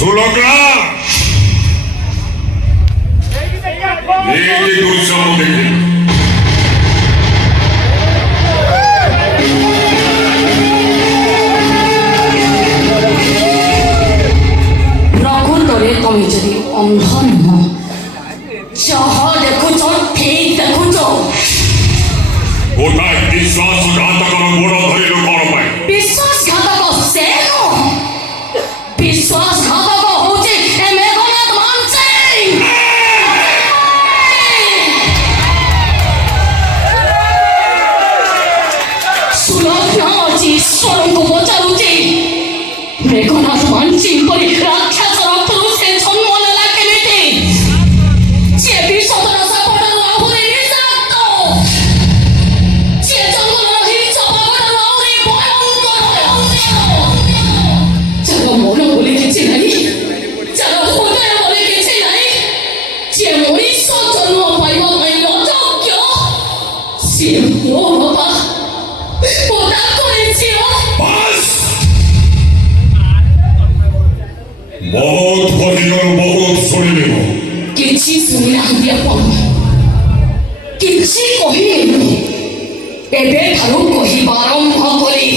সুলগ্না এই দুঃস্বপ্ন দেখে ପ୍ରକୃତରେ ତମେ ଯଦି ଅନ୍ଧ ନୁହଁ ଯାହା ଦେଖୁଛ ଠିକ ଦେଖୁଛ। গোটায় বিশ্বাসঘাতকর গোড় ধরিল কଣ ପାଇଁ? বিশ্বাসঘাতକ ସେ ନୁହଁ, বিশ্বাসঘାତକ ହଉଛି ଏ ମେଘନାଥ ମାନସିଂ। ସୁଲଗ୍ନା ଅଛି ଈଶ୍ୱରଙ୍କୁ ପଚାରୁଛି ମେଘନାଥ ମାନସିଂ ପରି ରାକ୍ଷସ ରକ୍ତରୁ ସେ ଜନ୍ମ ନେଲା କେମିତି? ସେ ବିଷଧର ସାପଠାରୁ ଆହୁରି ନିଶାକ୍ତ, ସେ ଜଙ୍ଗଲର ହିଂସ ପାଗଠାରୁ ଆହୁରି ଭୟଙ୍କର। ଯାର ମନ ବୋଲି କିଛି ନାହିଁ, ଯାର ହୃଦୟ ବୋଲି କିଛି ନାହିଁ, ଯେ ମଣିଷ ଜନ୍ମ ପାଇବା ପାଇଁ ଅଯୋଗ୍ୟ, ସିଏ ମୋ ବାପା, ମୋ ତାଙ୍କରି ଝିଅ। ବହୁତ କହିଗଲୁ, ବହୁତ ଶୁଣିଲୁ, କିଛି ଶୁଣିନାହାନ୍ତି ଆପଣ, କିଛି କହିବେନି। ଏବେଠାରୁ କହିବା ଆରମ୍ଭ କରି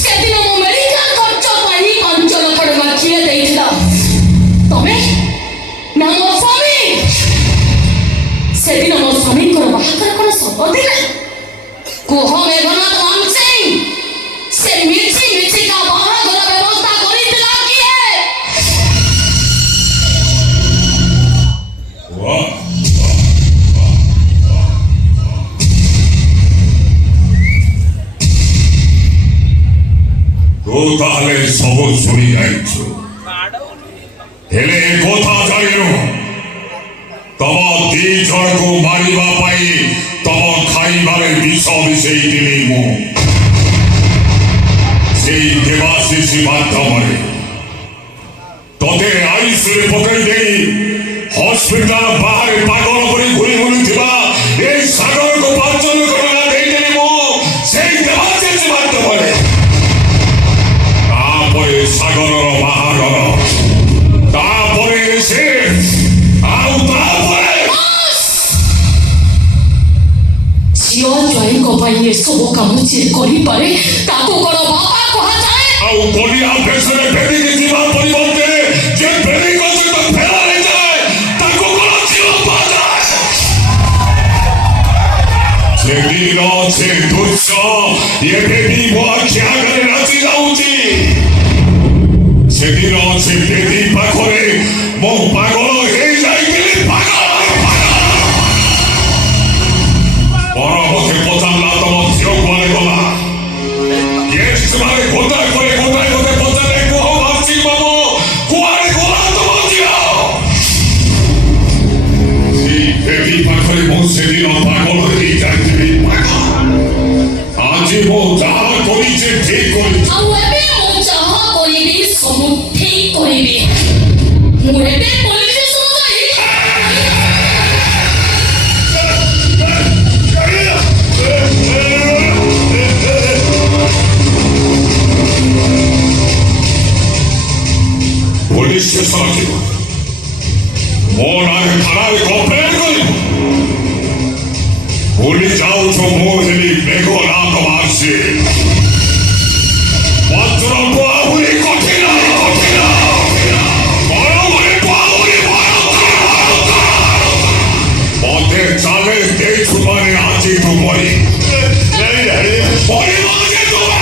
ସେଦିନ ମୋ ମେଡିକାଲ ଖର୍ଚ୍ଚ ପାଇଁ 5 ଲକ୍ଷ ଟଙ୍କା କିଏ ଦେଇଥିଲା? ତମେ ନା ମୋ ସ୍ୱାମୀ? ସେଦିନ ମୋ ସ୍ୱାମୀଙ୍କର ବାହାଘର କଣ ସତ ଥିଲା? କୁହ ମେଘନାଥ ମାନସିଂ, ସେ ମିଛି ମିଛିକା ବାହାଘର ବ୍ୟବସ୍ଥା କରିଥିଲା କିଏ? ତୁ ତାହେଲେ ସବୁ ଶୁଣି ଯାଇଛୁ, ହେଲେ ଏ କଥା ଜାଣିନୁ ତମ ଦି ଜଣକୁ ମାରିବା ପାଇଁ ତମ ଖାଇବାରେ ବିଷ ମିଶେଇଥିଲି ମୁଁ। ସେଇ ଦେବାଶିଷ ମାଧ୍ୟମରେ ତତେ ଆଇସିୟୁରେ ପକାଇ ଦେଇ ହସ୍ପିଟାଲ ବାହାରେ ପାଗଳ କରି ଘୁରି ବୁଲୁଥିବା ଏଇ ସାଗରକୁ 5 ଲକ୍ଷ ଟଙ୍କା ଦେଇଦେଲି ମୁଁ ସେଇ ଦେବାଶିଷ ମାଧ୍ୟମରେ। ତାପରେ ସାଗରର ବାହାଘର, ତାପରେ ସେ ଆଉ ତାପରେ ଝିଅ ଜ୍ୱାଇଁଙ୍କ ପାଇଁ ଏସବୁ କାମ ଯିଏ କରିପାରେ ତାକୁ କଣ ବାପା କୁହାଯାଏ? ଆଉ ଗଲିଆ ବେଶରେ ଫେରିକି ଯିବା ପରିବର୍ତ୍ତେ ଯେ ଫେରିକ ସହିତ ଫେରାରେ ଯାଏ ତାକୁ କଣ ଝିଅ କୁହାଯାଏ? ସେଦିନ ସେ ଦୃଶ୍ୟ ଏବେ ବି ମୋ ଆଖି ଆଗରେ ନାଚି ଯାଉଛି। ସେଦିନ ସେ ବେଦୀ ପାଖରେ ମୁଁ ପାଗଳ ହେଇଯାଇଥିଲି, ପାଗଳ। ପର ମତେ ପଚାରିଲା ତମ ଝିଅ କୁଆଡେ ଗଲା? ସେମାନେ ଗୋଟାଏ ପରେ ଗୋଟାଏ ମତେ ପଚାରେ, କୁହ ମାନସିଂ ବାବୁ କୁଆଡେ ଗଲା ତମ ଝିଅ? ସେଇ ବେଦୀ ପାଖରେ ମୁଁ ସେଦିନ ପାଗଳ ହେଇଯାଇଥିଲି, ପାଗଳ। ଆଜି ମୁଁ ଯାହା କରିଛି ଠିକ କରିଛି। ଆଉ ଏବେ ମୁଁ ଯାହା କରିବି ସବୁ ଠିକ କରିବି। ମୁଁ ଏବେ ପୋଲିସ ଷ୍ଟେସନ ପୋଲିସ ଷ୍ଟେସନ ଯିବ, ମୋ ନାଁରେ ଥାନାରେ କମ୍ପ୍ଲେନ କରିବ। ଭୁଲି ଯାଉଛୁ ମୁଁ ହେଲି ମେଘନାଥ ମାନସିଂ। ପତ୍ରକୁ ଆହୁରି କଠିନ, କଳମକୁ ଆହୁରି ଭୟଙ୍କର। ମତେ ଚ୍ୟାଲେଞ୍ଜ ଦେଇଛୁ ମାନେ ଆଜି ତୁ ମରି ମରିବ ଯେ ତୁମେ।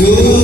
Gloria